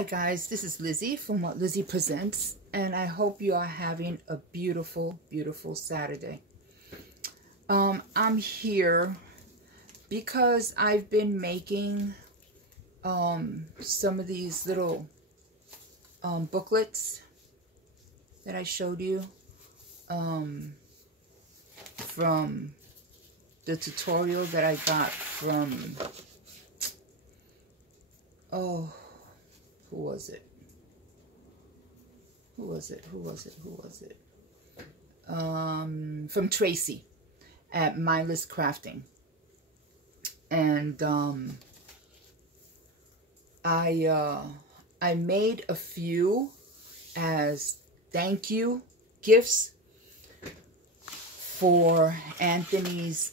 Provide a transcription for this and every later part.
Hi guys, this is Lizzie from What Lizzie Presents, and I hope you are having a beautiful, beautiful Saturday. I'm here because I've been making some of these little booklets that I showed you from the tutorial that I got from, who was it? From Tracy at Mindless Crafting. And I made a few as thank you gifts for Anthony's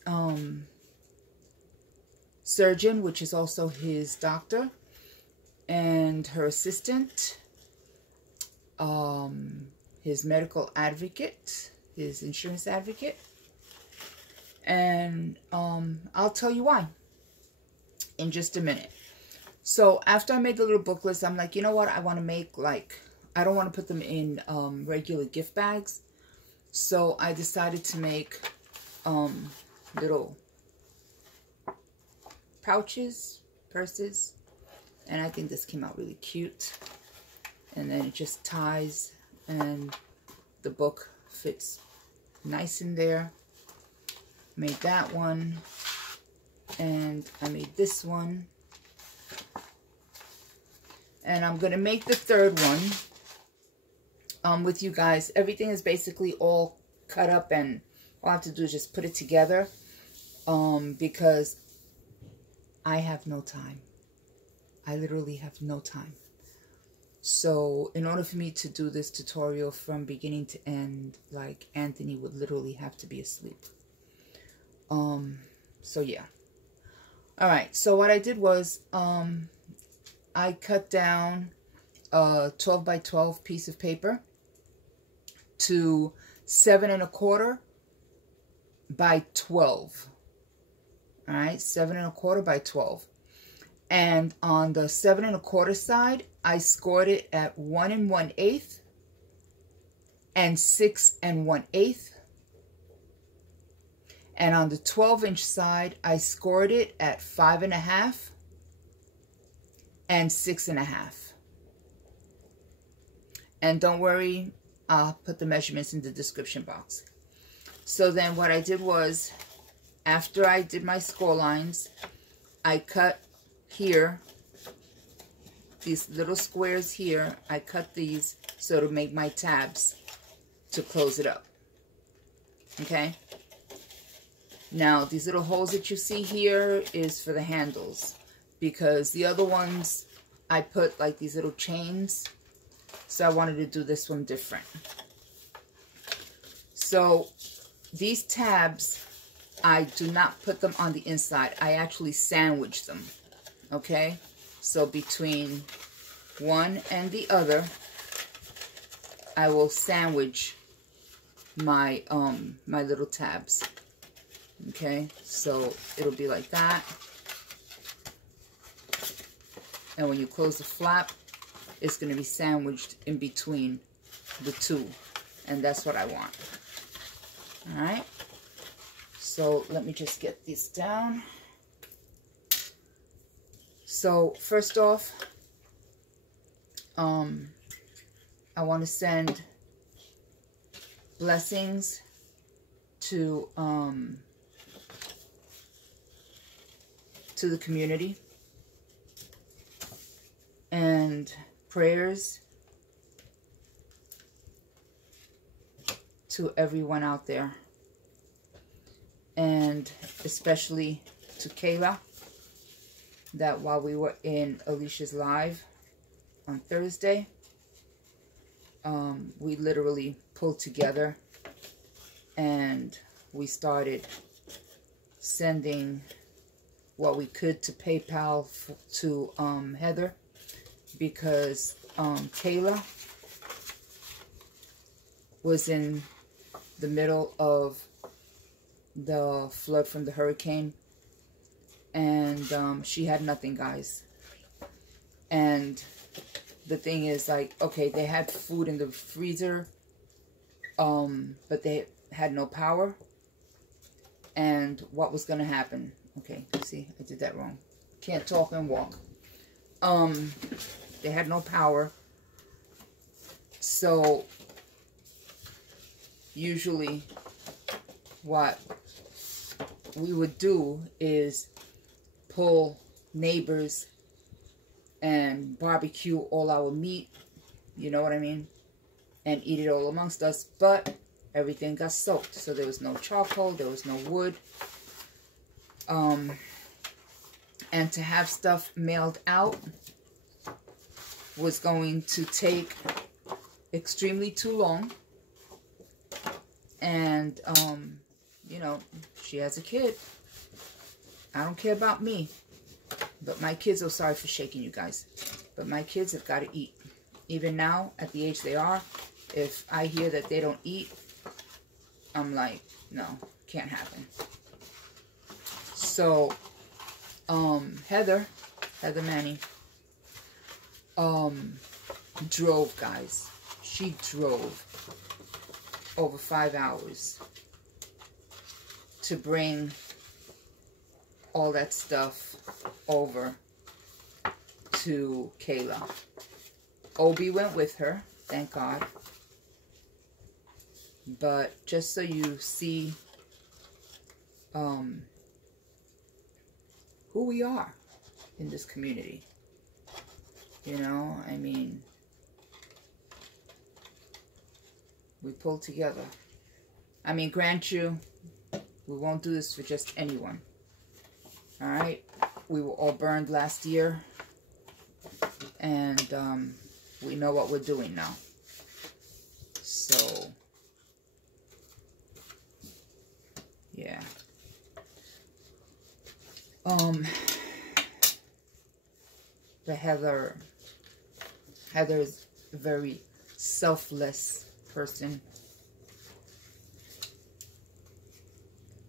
surgeon, which is also his doctor, and her assistant, his medical advocate, his insurance advocate. And I'll tell you why in just a minute. So after I made the little booklets, I'm like, you know what? I want to make, like, I don't want to put them in regular gift bags. So I decided to make little pouches, purses. And I think this came out really cute. And then it just ties and the book fits nice in there. Made that one. And I made this one. And I'm going to make the third one with you guys. Everything is basically all cut up, and all I have to do is just put it together because I have no time. I literally have no time. So in order for me to do this tutorial from beginning to end, like, Anthony would literally have to be asleep. So yeah. All right. So what I did was I cut down a 12 by 12 piece of paper to 7 1/4 by 12. All right, 7 1/4 by 12. And on the 7 1/4 side, I scored it at 1 1/8 and 6 1/8. And on the 12-inch side, I scored it at 5 1/2 and 6 1/2. And don't worry, I'll put the measurements in the description box. So then what I did was, after I did my score lines, I cut here, these little squares here, I cut these so to make my tabs to close it up. Okay? Now, these little holes that you see here is for the handles, because the other ones I put like these little chains, so I wanted to do this one different. So these tabs, I do not put them on the inside. I actually sandwich them. Okay? So between one and the other, I will sandwich my my little tabs. Okay? So it'll be like that. And when you close the flap, it's going to be sandwiched in between the two. And that's what I want. Alright? So let me just get this down. So first off, I want to send blessings to the community, and prayers to everyone out there, and especially to Kayla, that while we were in Alicia's live on Thursday, we literally pulled together and we started sending what we could to PayPal to Heather, because Kayla was in the middle of the flood from the hurricane, and she had nothing, guys. And the thing is, like, okay, they had food in the freezer, but they had no power. And what was going to happen? Okay, see, I did that wrong. Can't talk and walk. They had no power. So, usually, what we would do is pull neighbors and barbecue all our meat, you know what I mean, and eat it all amongst us, but everything got soaked, so there was no charcoal, there was no wood, and to have stuff mailed out was going to take extremely too long, and, you know, she has a kid. I don't care about me, but my kids, oh, sorry for shaking you guys, but my kids have got to eat. Even now, at the age they are, if I hear that they don't eat, I'm like, no, can't happen. So, Heather Manny, drove, guys. She drove over 5 hours to bring all that stuff over to Kayla. Obi went with her, thank God. But just so you see who we are in this community. You know, I mean, we pull together. I mean, grant you, we won't do this for just anyone. Alright? We were all burned last year. And we know what we're doing now. So, yeah. But Heather's a very selfless person.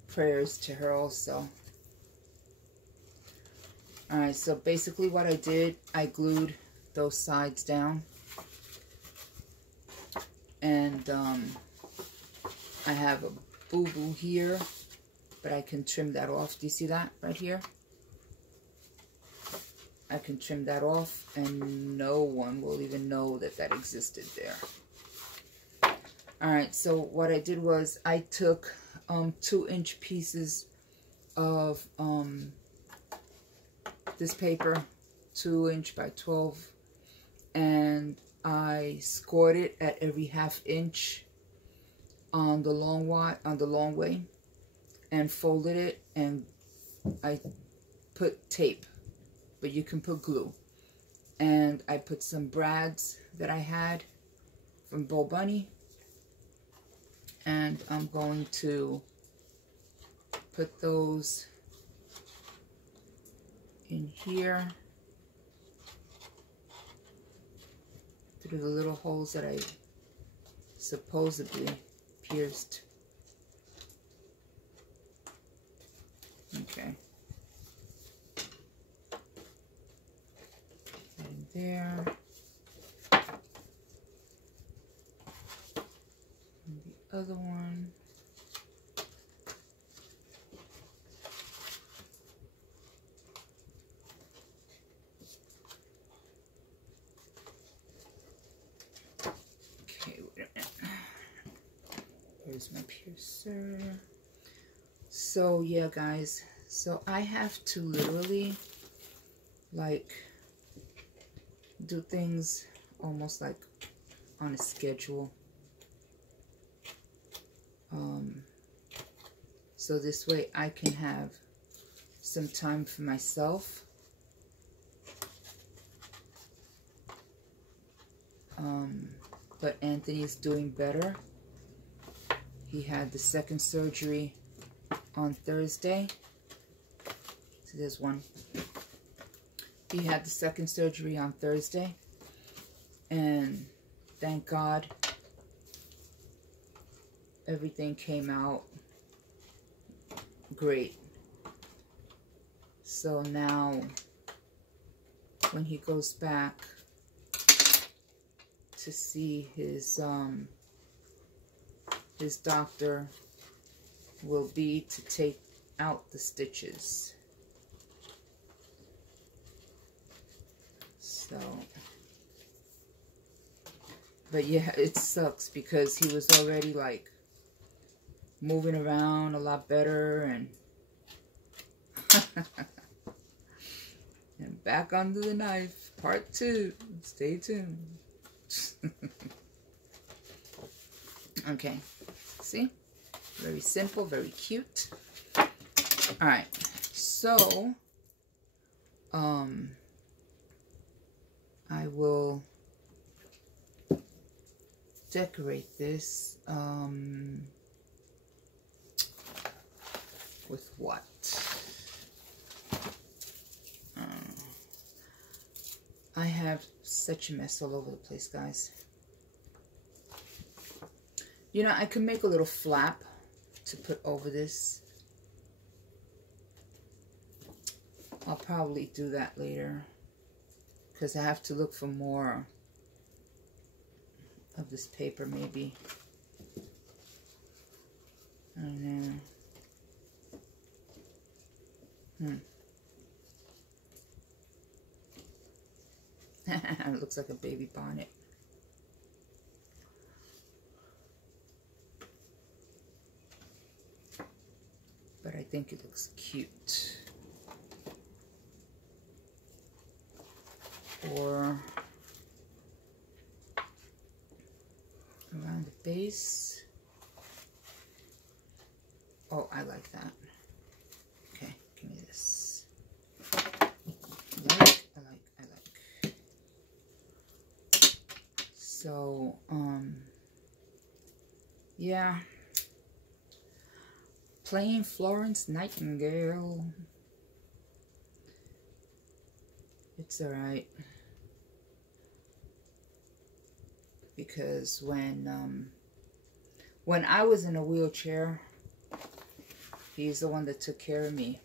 Prayers to her also. Alright, so basically what I did, I glued those sides down. And I have a boo-boo here, but I can trim that off. Do you see that right here? I can trim that off, and no one will even know that that existed there. Alright, so what I did was I took 2-inch pieces of this paper, 2-inch by 12, and I scored it at every 1/2 inch on the long way, and folded it, and I put tape, but you can put glue, and I put some brads that I had from Bo Bunny, and I'm going to put those in here through the little holes that I supposedly pierced. Okay. And there. And the other one. Here's my piercer. So yeah, guys, so I have to literally like do things almost like on a schedule, so this way I can have some time for myself. But Anthony is doing better. He had the second surgery on Thursday. So there's one. He had the second surgery on Thursday. And thank God everything came out great. So now when he goes back to see his doctor will be to take out the stitches. So, but yeah, it sucks because he was already like moving around a lot better, and and back under the knife, part 2. Stay tuned. Okay, see? Very simple, very cute. Alright, so I will decorate this with what? I have such a mess all over the place, guys. You know, I could make a little flap to put over this. I'll probably do that later, because I have to look for more of this paper, maybe. I don't know. It looks like a baby bonnet. But I think it looks cute. Or around the base. Oh, I like that. Okay, give me this. I like. So, yeah. Playing Florence Nightingale. It's alright. Because when I was in a wheelchair, he's the one that took care of me.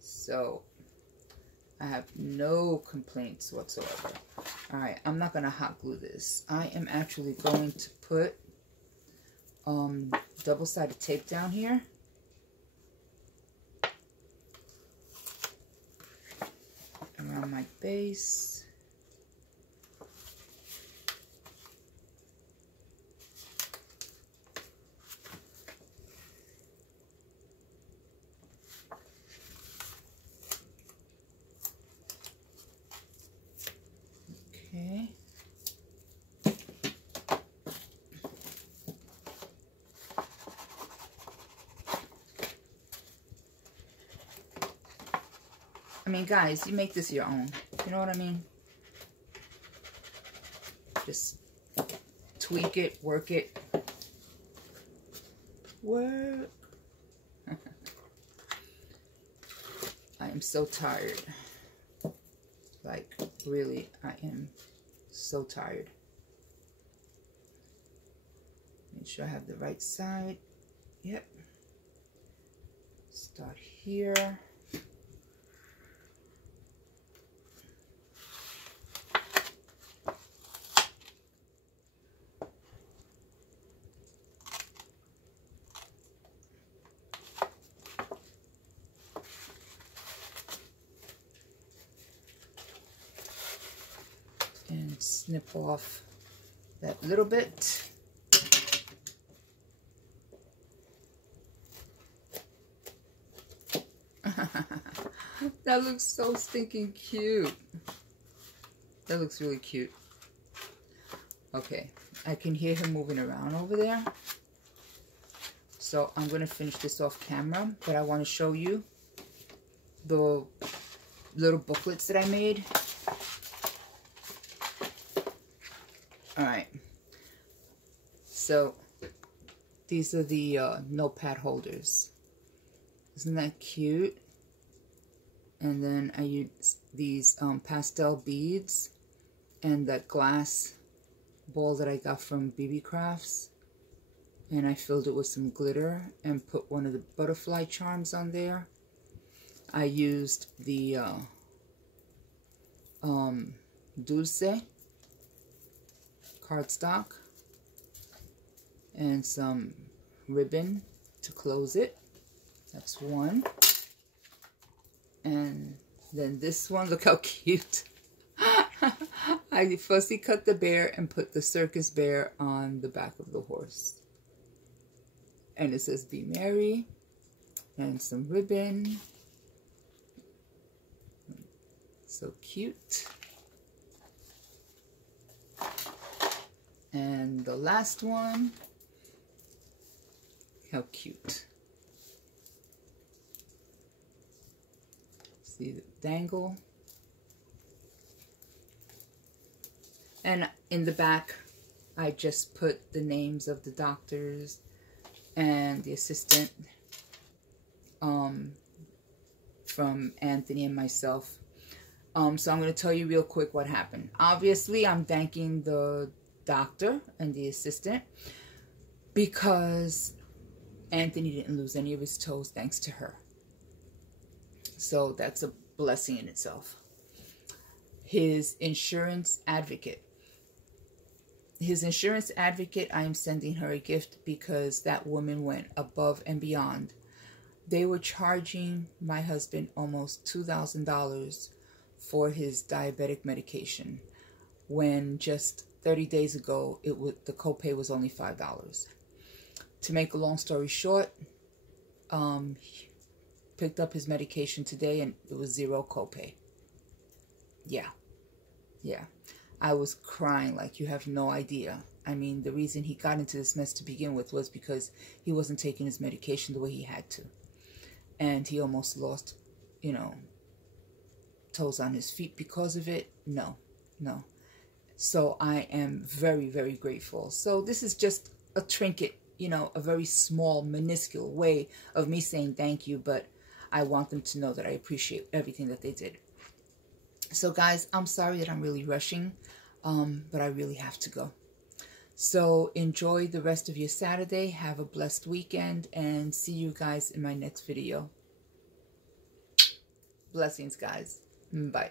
So, I have no complaints whatsoever. Alright, I'm not going to hot glue this. I am actually going to put double-sided tape down here. Around my base. Okay. I mean, guys, you make this your own. You know what I mean? Just tweak it, work it. Work. I am so tired. Like, really, I am so tired. Make sure I have the right side. Yep. Start here. And snip off that little bit. That looks so stinking cute. That looks really cute. Okay, I can hear him moving around over there. So I'm going to finish this off camera, but I want to show you the little booklets that I made. Alright, so these are the notepad holders. Isn't that cute? And then I used these pastel beads and that glass ball that I got from BB Crafts. And I filled it with some glitter and put one of the butterfly charms on there. I used the Dulce cardstock and some ribbon to close it. That's one. And then this one, look how cute. I fussy cut the bear and put the circus bear on the back of the horse. And it says, "Be merry," and some ribbon. So cute. And the last one, how cute. See the dangle. And in the back, I just put the names of the doctors and the assistant from Anthony and myself. So I'm going to tell you real quick what happened. Obviously, I'm thanking the doctor and the assistant because Anthony didn't lose any of his toes thanks to her. So that's a blessing in itself. His insurance advocate. I am sending her a gift because that woman went above and beyond. They were charging my husband almost $2,000 for his diabetic medication, when just 30 days ago the copay was only $5. To make a long story short, he picked up his medication today and it was $0 copay. Yeah. I was crying like you have no idea. I mean, the reason he got into this mess to begin with was because he wasn't taking his medication the way he had to. And he almost lost, toes on his feet because of it. No. So I am very, very grateful. So this is just a trinket, a very small, minuscule way of me saying thank you, but I want them to know that I appreciate everything that they did. So guys, I'm sorry that I'm really rushing, but I really have to go. So enjoy the rest of your Saturday. Have a blessed weekend and see you guys in my next video. Blessings, guys. Bye.